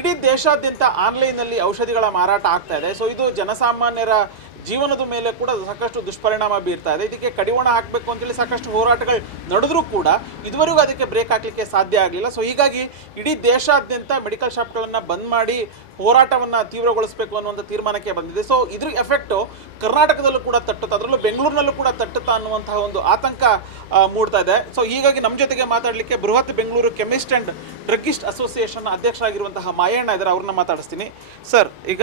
ಇಡೀ ದೇಶಾದ್ಯಂತ ಆನ್ಲೈನಲ್ಲಿ ಔಷಧಿಗಳ ಮಾರಾಟ ಆಗ್ತಾ ಇದೆ. ಸೊ ಇದು ಜನಸಾಮಾನ್ಯರ ಜೀವನದ ಮೇಲೆ ಕೂಡ ಸಾಕಷ್ಟು ದುಷ್ಪರಿಣಾಮ ಬೀರ್ತಾ ಇದೆ. ಇದಕ್ಕೆ ಕಡಿವಾಣ ಹಾಕಬೇಕು ಅಂತೇಳಿ ಸಾಕಷ್ಟು ಹೋರಾಟಗಳು ನಡೆದರೂ ಕೂಡ ಇದುವರೆಗೂ ಅದಕ್ಕೆ ಬ್ರೇಕ್ ಹಾಕಲಿಕ್ಕೆ ಸಾಧ್ಯ ಆಗಲಿಲ್ಲ. ಸೊ ಹೀಗಾಗಿ ಇಡೀ ದೇಶಾದ್ಯಂತ ಮೆಡಿಕಲ್ ಶಾಪ್ಗಳನ್ನು ಬಂದ್ ಮಾಡಿ ಹೋರಾಟವನ್ನು ತೀವ್ರಗೊಳಿಸಬೇಕು ಅನ್ನುವಂಥ ತೀರ್ಮಾನಕ್ಕೆ ಬಂದಿದೆ. ಸೊ ಇದ್ರ ಎಫೆಕ್ಟು ಕರ್ನಾಟಕದಲ್ಲೂ ಕೂಡ ತಟ್ಟುತ್ತಾ, ಅದರಲ್ಲೂ ಬೆಂಗಳೂರಿನಲ್ಲೂ ಕೂಡ ತಟ್ಟುತ್ತಾ ಅನ್ನುವಂತಹ ಒಂದು ಆತಂಕ ಮೂಡ್ತಾ ಇದೆ. ಸೊ ಹೀಗಾಗಿ ನಮ್ಮ ಜೊತೆಗೆ ಮಾತಾಡಲಿಕ್ಕೆ ಬೃಹತ್ Bengaluru chemist and druggist association ಅಧ್ಯಕ್ಷರಾಗಿರುವಂತಹ ಮಾಯಣ್ಣ ಇದ್ದಾರೆ, ಅವ್ರನ್ನ ಮಾತಾಡಿಸ್ತೀನಿ. ಸರ್, ಈಗ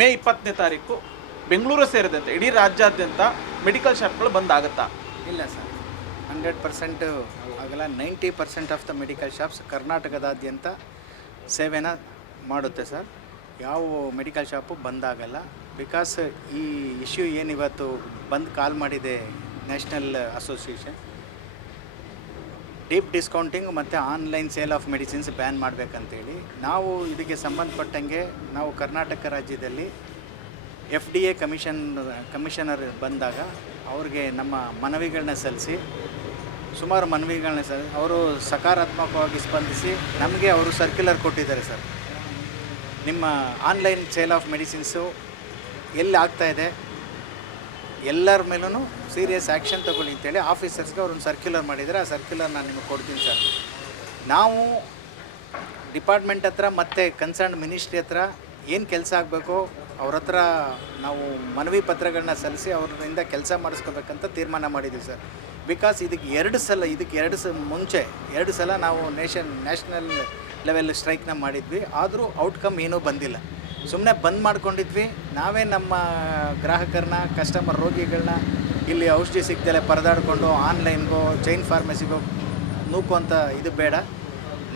ಮೇ 20ನೇ ತಾರೀಕು ಬೆಂಗಳೂರು ಸೇರಿದಂತೆ ಇಡೀ ರಾಜ್ಯಾದ್ಯಂತ ಮೆಡಿಕಲ್ ಶಾಪ್ಗಳು ಬಂದ್ ಆಗುತ್ತಾ? ಇಲ್ಲ ಸರ್, 100% ಆಗಲ್ಲ. 90% ಆಫ್ ದ ಮೆಡಿಕಲ್ ಶಾಪ್ಸ್ ಕರ್ನಾಟಕದಾದ್ಯಂತ ಸೇವೆನ ಮಾಡುತ್ತೆ ಸರ್. ಯಾವ ಮೆಡಿಕಲ್ ಶಾಪು ಬಂದಾಗಲ್ಲ. ಬಿಕಾಸ್ ಈ ಇಶ್ಯೂ ಏನಿವತ್ತು ಬಂದ್ ಕಾಲ್ ಮಾಡಿದೆ ನ್ಯಾಷನಲ್ ಅಸೋಸಿಯೇಷನ್, ಡೀಪ್ ಡಿಸ್ಕೌಂಟಿಂಗ್ ಮತ್ತು online sale of medicines ban ಮಾಡಬೇಕಂತೇಳಿ. ನಾವು ಇದಕ್ಕೆ ಸಂಬಂಧಪಟ್ಟಂಗೆ ನಾವು ಕರ್ನಾಟಕ ರಾಜ್ಯದಲ್ಲಿ FDA ಕಮಿಷನರ್ ಬಂದಾಗ ಅವ್ರಿಗೆ ನಮ್ಮ ಮನವಿಗಳನ್ನ ಸಲ್ಲಿಸಿ, ಸುಮಾರು ಮನವಿಗಳನ್ನ ಅವರು ಸಕಾರಾತ್ಮಕವಾಗಿ ಸ್ಪಂದಿಸಿ ನಮಗೆ ಅವರು ಸರ್ಕ್ಯುಲರ್ ಕೊಟ್ಟಿದ್ದಾರೆ ಸರ್. ನಿಮ್ಮ ಆನ್ಲೈನ್ ಸೇಲ್ ಆಫ್ ಮೆಡಿಸಿನ್ಸು ಎಲ್ಲಿ ಆಗ್ತಾಯಿದೆ ಎಲ್ಲರ ಮೇಲೂ ಸೀರಿಯಸ್ ಆ್ಯಕ್ಷನ್ ತಗೊಳ್ಳಿ ಅಂತೇಳಿ ಆಫೀಸರ್ಸ್ಗೆ ಅವ್ರೊಂದು ಸರ್ಕ್ಯುಲರ್ ಮಾಡಿದ್ದಾರೆ. ಆ ಸರ್ಕ್ಯುಲರ್ ನಾನು ನಿಮಗೆ ಕೊಡ್ತೀನಿ ಸರ್. ನಾವು ಡಿಪಾರ್ಟ್ಮೆಂಟ್ ಹತ್ರ ಮತ್ತು ಕನ್ಸರ್ನ್ ಮಿನಿಸ್ಟ್ರಿ ಹತ್ರ ಏನು ಕೆಲಸ ಆಗಬೇಕು ಅವ್ರ ಹತ್ರ ನಾವು ಮನವಿ ಪತ್ರಗಳನ್ನ ಸಲ್ಲಿಸಿ ಅವರಿಂದ ಕೆಲಸ ಮಾಡಿಸ್ಕೋಬೇಕಂತ ತೀರ್ಮಾನ ಮಾಡಿದ್ದೀವಿ ಸರ್. ಬಿಕಾಸ್ ಇದಕ್ಕೆ ಮುಂಚೆ 2 ಸಲ ನಾವು ನ್ಯಾಷನಲ್ ಲೆವೆಲ್ ಸ್ಟ್ರೈಕ್ನ ಮಾಡಿದ್ವಿ. ಆದರೂ ಔಟ್ಕಮ್ ಏನೂ ಬಂದಿಲ್ಲ. ಸುಮ್ಮನೆ ಬಂದ್ ಮಾಡ್ಕೊಂಡಿದ್ವಿ. ನಾವೇ ನಮ್ಮ ಗ್ರಾಹಕರನ್ನ, ಕಸ್ಟಮರ್ ರೋಗಿಗಳನ್ನ ಇಲ್ಲಿ ಔಷಧಿ ಸಿಗ್ದಲೆ ಪರದಾಡಿಕೊಂಡು ಆನ್ಲೈನ್ಗೋ ಚೈನ್ ಫಾರ್ಮಸಿಗೋ ನೂಕುವಂಥ ಇದು ಬೇಡ.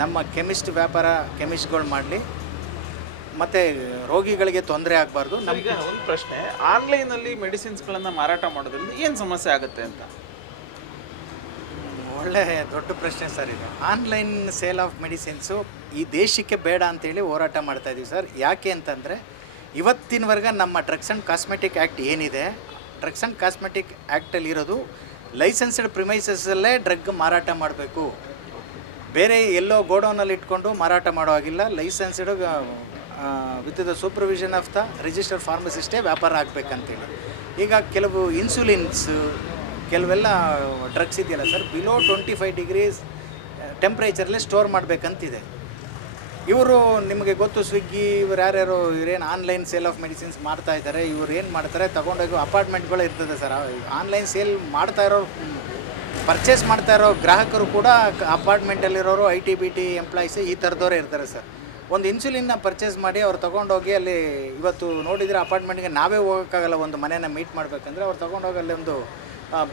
ನಮ್ಮ ಕೆಮಿಸ್ಟ್ಗಳು ಮಾಡಲಿ, ಮತ್ತು ರೋಗಿಗಳಿಗೆ ತೊಂದರೆ ಆಗಬಾರ್ದು. ನಮಗೆ ಒಂದು ಪ್ರಶ್ನೆ, ಆನ್ಲೈನಲ್ಲಿ ಮೆಡಿಸಿನ್ಸ್ಗಳನ್ನು ಮಾರಾಟ ಮಾಡೋದ್ರಿಂದ ಏನು ಸಮಸ್ಯೆ ಆಗುತ್ತೆ ಅಂತ? ಒಳ್ಳೆ ದೊಡ್ಡ ಪ್ರಶ್ನೆ ಸರ್ ಇದು. ಆನ್ಲೈನ್ ಸೇಲ್ ಆಫ್ ಮೆಡಿಸಿನ್ಸು ಈ ದೇಶಕ್ಕೆ ಬೇಡ ಅಂತೇಳಿ ಹೋರಾಟ ಮಾಡ್ತಾಯಿದ್ದೀವಿ ಸರ್. ಯಾಕೆ ಅಂತಂದರೆ ಇವತ್ತಿನವರೆಗೆ ನಮ್ಮ ಡ್ರಗ್ಸ್ ಆ್ಯಂಡ್ ಕಾಸ್ಮೆಟಿಕ್ ಆ್ಯಕ್ಟ್ ಏನಿದೆ, ಡ್ರಗ್ಸ್ ಆ್ಯಂಡ್ ಕಾಸ್ಮೆಟಿಕ್ ಆ್ಯಕ್ಟಲ್ಲಿ ಇರೋದು ಲೈಸೆನ್ಸ್ಡ್ ಪ್ರಿಮೈಸಸ್ಸಲ್ಲೇ ಡ್ರಗ್ ಮಾರಾಟ ಮಾಡಬೇಕು. ಬೇರೆ ಎಲ್ಲೋ ಗೋಡೌನಲ್ಲಿ ಇಟ್ಕೊಂಡು ಮಾರಾಟ ಮಾಡೋ ಹಾಗಿಲ್ಲ. Licensed with the supervision of the registered ಫಾರ್ಮಸಿಸ್ಟೇ ವ್ಯಾಪಾರ ಆಗಬೇಕಂತೇಳಿ. ಈಗ ಕೆಲವು ಇನ್ಸುಲಿನ್ಸ್, ಕೆಲವೆಲ್ಲ ಡ್ರಗ್ಸ್ ಇದೆಯಲ್ಲ ಸರ್, ಬಿಲೋ 25 ಡಿಗ್ರೀಸ್ ಟೆಂಪ್ರೇಚರ್ಲೇ ಸ್ಟೋರ್ ಮಾಡಬೇಕಂತಿದೆ. ಇವರು ನಿಮಗೆ ಗೊತ್ತು, ಸ್ವಿಗ್ಗಿ ಇವ್ರು ಯಾರ್ಯಾರು ಇವರೇನು ಆನ್ಲೈನ್ ಸೇಲ್ ಆಫ್ ಮೆಡಿಸಿನ್ಸ್ ಮಾಡ್ತಾ ಇದ್ದಾರೆ, ಇವ್ರು ಏನು ಮಾಡ್ತಾರೆ, ತೊಗೊಂಡೋಗಿ ಅಪಾರ್ಟ್ಮೆಂಟ್ಗಳು ಇರ್ತದೆ ಸರ್. ಆನ್ಲೈನ್ ಸೇಲ್ ಮಾಡ್ತಾ ಇರೋರು, ಪರ್ಚೇಸ್ ಮಾಡ್ತಾ ಇರೋ ಗ್ರಾಹಕರು ಕೂಡ ಅಪಾರ್ಟ್ಮೆಂಟಲ್ಲಿರೋರು IT-BT ಎಂಪ್ಲಾಯೀಸ್ ಈ ಥರದವರೇ ಇರ್ತಾರೆ ಸರ್. ಒಂದು ಇನ್ಸುಲಿನ್ನ ಪರ್ಚೇಸ್ ಮಾಡಿ ಅವ್ರು ತೊಗೊಂಡೋಗಿ ಅಲ್ಲಿ, ಇವತ್ತು ನೋಡಿದರೆ ಅಪಾರ್ಟ್ಮೆಂಟ್ಗೆ ನಾವೇ ಹೋಗೋಕ್ಕಾಗಲ್ಲ. ಒಂದು ಮನೇನ ಮೀಟ್ ಮಾಡಬೇಕಂದ್ರೆ ಅವ್ರು ತೊಗೊಂಡೋಗಿ ಅಲ್ಲಿ ಒಂದು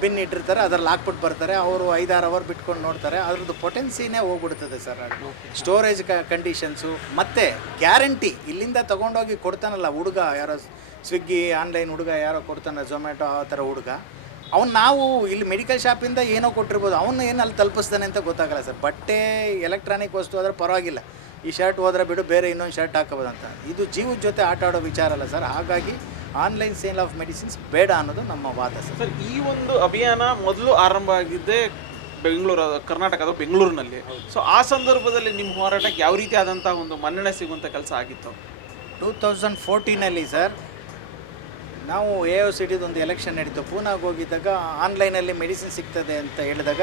ಬಿನ್ ಇಟ್ಟಿರ್ತಾರೆ, ಅದರಲ್ಲಿ ಹಾಕ್ಬಿಟ್ಟು ಬರ್ತಾರೆ. ಅವರು 5-6 ಅವರ್ ಬಿಟ್ಕೊಂಡು ನೋಡ್ತಾರೆ, ಅದ್ರದ್ದು ಪೊಟೆನ್ಸಿನೇ ಹೋಗ್ಬಿಡ್ತದೆ ಸರ್. ಸ್ಟೋರೇಜ್ ಕಂಡೀಷನ್ಸು ಮತ್ತು ಗ್ಯಾರಂಟಿ ಇಲ್ಲಿಂದ ತೊಗೊಂಡೋಗಿ ಕೊಡ್ತಾನಲ್ಲ ಹುಡುಗ, ಯಾರೋ ಸ್ವಿಗ್ಗಿ ಆನ್ಲೈನ್ ಹುಡುಗ ಯಾರೋ ಕೊಡ್ತಾನೆ, ಝೊಮ್ಯಾಟೊ ಆ ಥರ ಹುಡುಗ, ಅವ್ನು ನಾವು ಇಲ್ಲಿ ಮೆಡಿಕಲ್ ಶಾಪಿಂದ ಏನೋ ಕೊಟ್ಟಿರ್ಬೋದು, ಅವನು ಏನು ಅಲ್ಲಿ ತಲುಪಿಸ್ತಾನೆ ಅಂತ ಗೊತ್ತಾಗಲ್ಲ ಸರ್. ಬಟ್ಟೆ ಎಲೆಕ್ಟ್ರಾನಿಕ್ ವಸ್ತು ಆದರೆ ಪರವಾಗಿಲ್ಲ, ಈ ಶರ್ಟ್ ಹೋದ್ರೆ ಬಿಡು, ಬೇರೆ ಇನ್ನೊಂದು ಶರ್ಟ್ ಹಾಕೋಬೋದಂತ. ಇದು ಜೀವದ ಜೊತೆ ಆಟ ಆಡೋ ವಿಚಾರ ಅಲ್ಲ ಸರ್. ಹಾಗಾಗಿ ಆನ್ಲೈನ್ ಸೇಲ್ ಆಫ್ ಮೆಡಿಸಿನ್ಸ್ ಬೇಡ ಅನ್ನೋದು ನಮ್ಮ ವಾದ ಸರ್. ಈ ಒಂದು ಅಭಿಯಾನ ಮೊದಲು ಆರಂಭ ಆಗಿದ್ದೆ ಕರ್ನಾಟಕದ ಬೆಂಗಳೂರಿನಲ್ಲಿ. ಸೊ ಆ ಸಂದರ್ಭದಲ್ಲಿ ನಿಮ್ಮ ಹೋರಾಟಕ್ಕೆ ಯಾವ ರೀತಿ ಆದಂಥ ಒಂದು ಮನ್ನಣೆ ಸಿಗುವಂಥ ಕೆಲಸ ಆಗಿತ್ತು? 2014 ಸರ್, ನಾವು AOCD ಒಂದು ಎಲೆಕ್ಷನ್ ನಡೀತು. ಪೂನಾಗೆ ಹೋಗಿದ್ದಾಗ ಆನ್ಲೈನಲ್ಲಿ ಮೆಡಿಸಿನ್ ಸಿಗ್ತದೆ ಅಂತ ಹೇಳಿದಾಗ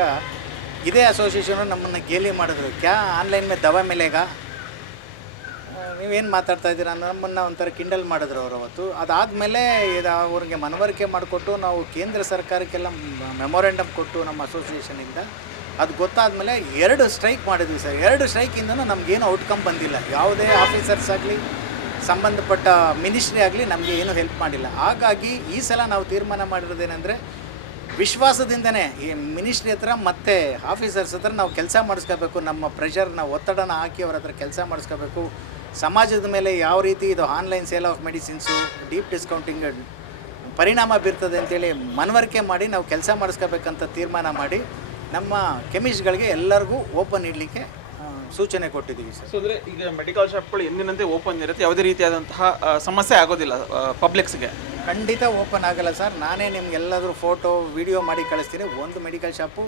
ಇದೇ ಅಸೋಸಿಯೇಷನು ನಮ್ಮನ್ನು ಗೇಲಿ ಮಾಡಿದ್ರು. ಆನ್ಲೈನ್ ಮೇಲೆ ದವಾ ಮೇಲೆಗ ನೀವೇನು ಮಾತಾಡ್ತಾ ಇದ್ದೀರಾ, ನಮ್ಮನ್ನು ಒಂಥರ ಕಿಂಡಲ್ ಮಾಡಿದ್ರು ಅವರು ಅವತ್ತು. ಅದಾದಮೇಲೆ ಅವ್ರಿಗೆ ಮನವರಿಕೆ ಮಾಡಿಕೊಟ್ಟು ನಾವು ಕೇಂದ್ರ ಸರ್ಕಾರಕ್ಕೆಲ್ಲ ಮೆಮೊರೆಂಡಮ್ ಕೊಟ್ಟು ನಮ್ಮ ಅಸೋಸಿಯೇಷನಿಂದ ಅದು ಗೊತ್ತಾದಮೇಲೆ 2 ಸ್ಟ್ರೈಕ್ ಮಾಡಿದ್ವಿ ಸರ್. 2 ಸ್ಟ್ರೈಕಿಂದನೂ ನಮಗೇನು ಔಟ್ಕಮ್ ಬಂದಿಲ್ಲ. ಯಾವುದೇ ಆಫೀಸರ್ಸ್ ಆಗಲಿ, ಸಂಬಂಧಪಟ್ಟ ಮಿನಿಸ್ಟ್ರಿ ಆಗಲಿ ನಮಗೆ ಏನೂ ಹೆಲ್ಪ್ ಮಾಡಿಲ್ಲ. ಹಾಗಾಗಿ ಈ ಸಲ ನಾವು ತೀರ್ಮಾನ ಮಾಡಿರೋದೇನೆಂದರೆ, ವಿಶ್ವಾಸದಿಂದನೇ ಈ ಮಿನಿಸ್ಟ್ರಿ ಹತ್ರ ಮತ್ತು ಆಫೀಸರ್ಸ್ ಹತ್ರ ನಾವು ಕೆಲಸ ಮಾಡಿಸ್ಕೋಬೇಕು. ನಮ್ಮ ಪ್ರೆಷರ್ನ, ಒತ್ತಡನ ಹಾಕಿ ಅವ್ರ ಹತ್ರ ಕೆಲಸ ಮಾಡಿಸ್ಕೋಬೇಕು. ಸಮಾಜದ ಮೇಲೆ ಯಾವ ರೀತಿ ಇದು online sale of medicines, deep discounting ಪರಿಣಾಮ ಬೀರ್ತದೆ ಅಂತೇಳಿ ಮನವರಿಕೆ ಮಾಡಿ ನಾವು ಕೆಲಸ ಮಾಡಿಸ್ಕೋಬೇಕಂತ ತೀರ್ಮಾನ ಮಾಡಿ ನಮ್ಮ ಕೆಮಿಸ್ಟ್ಗಳಿಗೆ ಎಲ್ಲರಿಗೂ ಓಪನ್ ಇಡಲಿಕ್ಕೆ ಸೂಚನೆ ಕೊಟ್ಟಿದ್ದೀವಿ ಸರ್. ಸೊ ಅಂದರೆ ಈಗ ಮೆಡಿಕಲ್ ಶಾಪ್ಗಳು ಎಂದಿನಂತೆ ಓಪನ್ ಇರುತ್ತೆ, ಯಾವುದೇ ರೀತಿಯಾದಂತಹ ಸಮಸ್ಯೆ ಆಗೋದಿಲ್ಲ ಪಬ್ಲಿಕ್ಸ್ಗೆ? ಖಂಡಿತ ಓಪನ್ ಆಗಲ್ಲ ಸರ್. ನಾನೇ ನಿಮ್ಗೆಲ್ಲಾದರೂ ಫೋಟೋ ವಿಡಿಯೋ ಮಾಡಿ ಕಳಿಸ್ತೀನಿ. ಒಂದು ಮೆಡಿಕಲ್ ಶಾಪು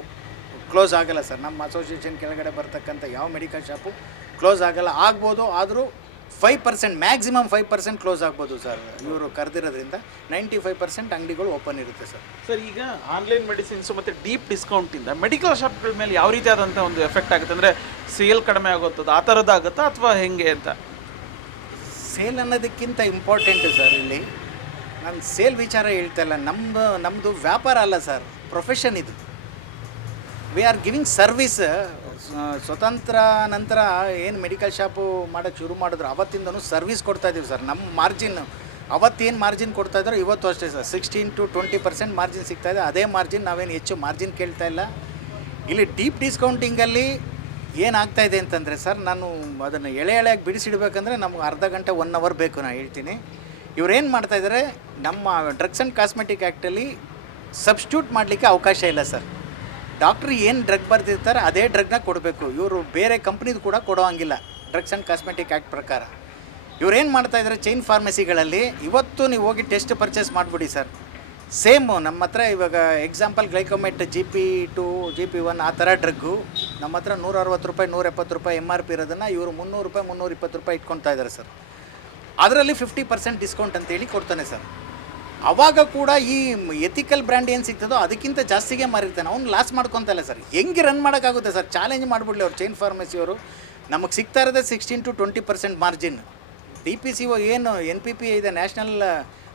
ಕ್ಲೋಸ್ ಆಗಲ್ಲ ಸರ್. ನಮ್ಮ ಅಸೋಸಿಯೇಷನ್ ಕೆಳಗಡೆ ಬರ್ತಕ್ಕಂಥ ಯಾವ ಮೆಡಿಕಲ್ ಶಾಪು ಕ್ಲೋಸ್ ಆಗಲ್ಲ, ಆಗ್ಬೋದು, ಆದರೂ 5% ಮ್ಯಾಕ್ಸಿಮಮ್ 5% ಕ್ಲೋಸ್ ಆಗ್ಬೋದು ಸರ್. ಇವರು ಕರೆದಿರೋದ್ರಿಂದ 95% ಅಂಗಡಿಗಳು ಓಪನ್ ಇರುತ್ತೆ ಸರ್. ಸರ್, ಈಗ ಆನ್ಲೈನ್ ಮೆಡಿಸಿನ್ಸು ಮತ್ತು ಡೀಪ್ ಡಿಸ್ಕೌಂಟಿಂದ ಮೆಡಿಕಲ್ ಶಾಪ್ಗಳ ಮೇಲೆ ಯಾವ ರೀತಿಯಾದಂಥ ಒಂದು ಎಫೆಕ್ಟ್ ಆಗುತ್ತೆ? ಅಂದರೆ ಸೇಲ್ ಕಡಿಮೆ ಆಗುತ್ತದೆ, ಆ ಥರದ್ದಾಗುತ್ತಾ ಅಥವಾ ಹೆಂಗೆ ಅಂತ? ಸೇಲ್ ಅನ್ನೋದಕ್ಕಿಂತ ಇಂಪಾರ್ಟೆಂಟು ಸರ್ ಇಲ್ಲಿ. ನಾನು ಸೇಲ್ ವಿಚಾರ ಹೇಳ್ತಾ ಇಲ್ಲ, ನಮ್ಮದು ವ್ಯಾಪಾರ ಅಲ್ಲ ಸರ್, ಪ್ರೊಫೆಷನ್ ಇದು. We are giving service. ಸ್ವತಂತ್ರ ನಂತರ ಏನು ಮೆಡಿಕಲ್ ಶಾಪು ಮಾಡೋಕ್ಕೆ ಶುರು ಮಾಡಿದ್ರು ಅವತ್ತಿಂದನೂ ಸರ್ವಿಸ್ ಕೊಡ್ತಾಯಿದ್ದೀವಿ ಸರ್. ನಮ್ಮ ಮಾರ್ಜಿನ್ ಅವತ್ತೇನು ಮಾರ್ಜಿನ್ ಕೊಡ್ತಾಯಿದ್ರು ಇವತ್ತು ಅಷ್ಟೇ ಸರ್. 16 to 20% ಮಾರ್ಜಿನ್ ಸಿಗ್ತಾಯಿದೆ. ಅದೇ ಮಾರ್ಜಿನ್, ನಾವೇನು ಹೆಚ್ಚು ಮಾರ್ಜಿನ್ ಕೇಳ್ತಾ ಇಲ್ಲ. ಇಲ್ಲಿ ಡೀಪ್ ಡಿಸ್ಕೌಂಟಿಂಗಲ್ಲಿ ಏನಾಗ್ತಾಯಿದೆ ಅಂತಂದರೆ ಸರ್, ನಾನು ಅದನ್ನು ಎಳೆಯಾಗಿ ಬಿಡಿಸಿಡ್ಬೇಕಂದ್ರೆ ನಮ್ಗೆ ಅರ್ಧ ಗಂಟೆ 1 hour ಬೇಕು, ನಾನು ಹೇಳ್ತೀನಿ. ಇವ್ರೇನು ಮಾಡ್ತಾಯಿದ್ದಾರೆ, ನಮ್ಮ ಡ್ರಗ್ಸ್ ಆ್ಯಂಡ್ ಕಾಸ್ಮೆಟಿಕ್ ಆ್ಯಕ್ಟಲ್ಲಿ ಸಬ್ಸ್ಟ್ಯೂಟ್ ಮಾಡಲಿಕ್ಕೆ ಅವಕಾಶ ಇಲ್ಲ ಸರ್. ಡಾಕ್ಟ್ರ್ ಏನು ಡ್ರಗ್ ಬರ್ದಿರ್ತಾರೆ ಅದೇ ಡ್ರಗ್ನ ಕೊಡಬೇಕು. ಇವರು ಬೇರೆ ಕಂಪ್ನಿದು ಕೂಡ ಕೊಡೋ ಹಂಗಿಲ್ಲ ಡ್ರಗ್ಸ್ ಆ್ಯಂಡ್ ಕಾಸ್ಮೆಟಿಕ್ ಆ್ಯಕ್ಟ್ ಪ್ರಕಾರ. ಇವ್ರೇನು ಮಾಡ್ತಾಯಿದ್ದಾರೆ, ಚೈನ್ ಫಾರ್ಮಸಿಗಳಲ್ಲಿ ಇವತ್ತು ನೀವು ಹೋಗಿ ಟೆಸ್ಟ್ ಪರ್ಚೇಸ್ ಮಾಡಿಬಿಡಿ ಸರ್. ಸೇಮು ನಮ್ಮ ಹತ್ರ ಇವಾಗ ಎಕ್ಸಾಂಪಲ್ ಗ್ಲೈಕೋಮೆಟ್ GP2 GP1 ಆ ಥರ ಡ್ರಗ್ಗು ನಮ್ಮ ಹತ್ರ 160 ರೂಪಾಯಿ 170 ರೂಪಾಯಿ MRP ಇರೋದನ್ನು ಇವರು 300 ರೂಪಾಯಿ 320 ರೂಪಾಯಿ ಇಟ್ಕೊಳ್ತಾ ಇದ್ದಾರೆ ಸರ್. ಅದರಲ್ಲಿ 50% ಡಿಸ್ಕೌಂಟ್ ಅಂತೇಳಿ ಕೊಡ್ತಾನೆ ಸರ್. ಆವಾಗ ಕೂಡ ಈ ಎಥಿಕಲ್ ಬ್ರ್ಯಾಂಡ್ ಏನು ಸಿಗ್ತದೋ ಅದಕ್ಕಿಂತ ಜಾಸ್ತಿಗೆ ಮಾರಿರ್ತಾನೆ, ಅವ್ನು ಲಾಸ್ ಮಾಡ್ಕೊತಲ್ಲ ಸರ್. ಹೆಂಗೆ ರನ್ ಮಾಡೋಕ್ಕಾಗುತ್ತೆ ಸರ್? ಚಾಲೆಂಜ್ ಮಾಡಿಬಿಡ್ಲಿ ಅವ್ರು ಚೈನ್ ಫಾರ್ಮಸಿಯವರು. ನಮಗೆ ಸಿಗ್ತಾ ಇರೋದೇ 16 to 20% ಮಾರ್ಜಿನ್. DPCO ಏನು NPP ಇದೆ, ನ್ಯಾಷನಲ್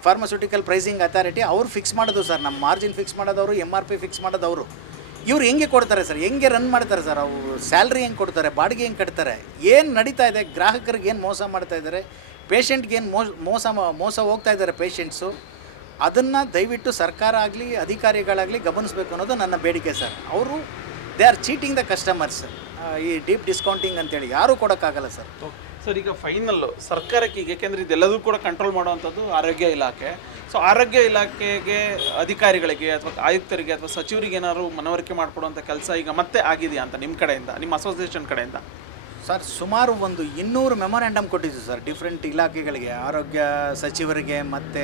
ಫಾರ್ಮಸ್ಯೂಟಿಕಲ್ ಪ್ರೈಸಿಂಗ್ ಅಥಾರಿಟಿ, ಅವ್ರು ಫಿಕ್ಸ್ ಮಾಡೋದು ಸರ್. ನಮ್ಮ ಮಾರ್ಜಿನ್ ಫಿಕ್ಸ್ ಮಾಡೋದವರು, MRP ಫಿಕ್ಸ್ ಮಾಡೋದವರು. ಇವ್ರು ಹೆಂಗೆ ಕೊಡ್ತಾರೆ ಸರ್? ಹೆಂಗೆ ರನ್ ಮಾಡ್ತಾರೆ ಸರ್? ಅವರು ಸ್ಯಾಲ್ರಿ ಹೆಂಗೆ ಕೊಡ್ತಾರೆ, ಬಾಡಿಗೆ ಹೆಂಗೆ ಕಟ್ತಾರೆ, ಏನು ನಡೀತಾ ಇದೆ, ಗ್ರಾಹಕರಿಗೆ ಏನು ಮೋಸ ಮಾಡ್ತಾ ಇದ್ದಾರೆ, ಪೇಷಂಟ್ಗೆ ಏನು ಮೋಸ ಹೋಗ್ತಾ ಇದ್ದಾರೆ ಪೇಷಂಟ್ಸು. ಅದನ್ನು ದಯವಿಟ್ಟು ಸರ್ಕಾರ ಆಗಲಿ ಅಧಿಕಾರಿಗಳಾಗಲಿ ಗಮನಿಸಬೇಕು ಅನ್ನೋದು ನನ್ನ ಬೇಡಿಕೆ ಸರ್. ಅವರು they are cheating the customers. ಈ ಡೀಪ್ ಡಿಸ್ಕೌಂಟಿಂಗ್ ಅಂತೇಳಿ ಯಾರೂ ಕೊಡೋಕ್ಕಾಗಲ್ಲ ಸರ್. ಸರ್, ಈಗ ಫೈನಲ್ಲು ಸರ್ಕಾರಕ್ಕೆ ಈಗ, ಯಾಕೆಂದರೆ ಇದೆಲ್ಲದೂ ಕೂಡ ಕಂಟ್ರೋಲ್ ಮಾಡುವಂಥದ್ದು ಆರೋಗ್ಯ ಇಲಾಖೆ. ಸೊ ಆರೋಗ್ಯ ಇಲಾಖೆಗೆ ಅಧಿಕಾರಿಗಳಿಗೆ ಅಥವಾ ಆಯುಕ್ತರಿಗೆ ಅಥವಾ ಸಚಿವರಿಗೆ ಏನಾದ್ರು ಮನವರಿಕೆ ಮಾಡಿಕೊಡುವಂಥ ಕೆಲಸ ಈಗ ಮತ್ತೆ ಆಗಿದೆಯಾ ಅಂತ ನಿಮ್ಮ ಕಡೆಯಿಂದ, ನಿಮ್ಮ ಅಸೋಸಿಯೇಷನ್ ಕಡೆಯಿಂದ? ಸರ್, ಸುಮಾರು ಒಂದು 200 ಮೆಮೊರಾಂಡಮ್ ಕೊಟ್ಟಿದ್ದು ಸರ್ ಡಿಫ್ರೆಂಟ್ ಇಲಾಖೆಗಳಿಗೆ, ಆರೋಗ್ಯ ಸಚಿವರಿಗೆ ಮತ್ತು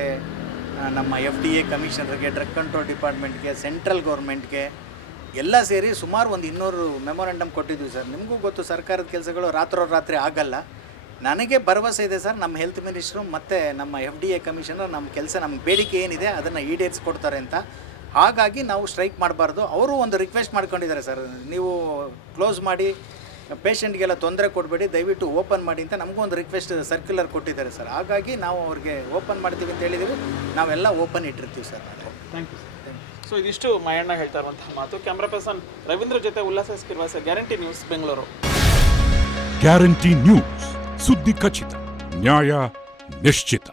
ನಮ್ಮ FDA ಕಮಿಷನರ್ಗೆ, ಡ್ರಗ್ ಕಂಟ್ರೋಲ್ ಡಿಪಾರ್ಟ್ಮೆಂಟ್ಗೆ, ಸೆಂಟ್ರಲ್ ಗೌರ್ಮೆಂಟ್ಗೆ ಎಲ್ಲ ಸೇರಿ ಸುಮಾರು ಒಂದು 200 ಮೆಮೊರಾಂಡಮ್ ಕೊಟ್ಟಿದ್ವಿ ಸರ್. ನಿಮಗೂ ಗೊತ್ತು, ಸರ್ಕಾರದ ಕೆಲಸಗಳು ರಾತ್ರಿ ಆಗಲ್ಲ. ನನಗೆ ಭರವಸೆ ಇದೆ ಸರ್, ನಮ್ಮ ಹೆಲ್ತ್ ಮಿನಿಸ್ಟ್ರು ಮತ್ತು ನಮ್ಮ FDA ಕಮಿಷನರ್ ನಮ್ಮ ಕೆಲಸ, ನಮ್ಮ ಬೇಡಿಕೆ ಏನಿದೆ ಅದನ್ನು ಈಡೇರಿಸ್ಕೊಡ್ತಾರೆ ಅಂತ. ಹಾಗಾಗಿ ನಾವು ಸ್ಟ್ರೈಕ್ ಮಾಡಬಾರ್ದು. ಅವರು ಒಂದು ರಿಕ್ವೆಸ್ಟ್ ಮಾಡ್ಕೊಂಡಿದ್ದಾರೆ ಸರ್, ನೀವು ಕ್ಲೋಸ್ ಮಾಡಿ ಪೇಷಂಟ್ಗೆಲ್ಲ ತೊಂದರೆ ಕೊಡಬೇಡಿ, ದಯವಿಟ್ಟು ಓಪನ್ ಮಾಡಿ ಅಂತ ನಮಗೂ ಒಂದು ರಿಕ್ವೆಸ್ಟ್ ಸರ್ಕ್ಯುಲರ್ ಕೊಟ್ಟಿದ್ದಾರೆ ಸರ್. ಹಾಗಾಗಿ ನಾವು ಅವ್ರಿಗೆ ಓಪನ್ ಮಾಡ್ತೀವಿ ಅಂತ ಹೇಳಿದ್ದೀವಿ. ನಾವೆಲ್ಲ ಓಪನ್ ಇಟ್ಟಿರ್ತೀವಿ sir. Thank you sir. So ಇದಿಷ್ಟು ಮಾಯಣ್ಣ ಹೇಳ್ತಾ ಇರುವಂತಹ ಮಾತು. ಕ್ಯಾಮ್ರಾ ಪರ್ಸನ್ ರವೀಂದ್ರ ಜೊತೆ Ullasa Kirvasa, guarantee news, Bengaluru. Guarantee news, ಸುದ್ದಿ ಖಚಿತ, ನ್ಯಾಯ ನಿಶ್ಚಿತ.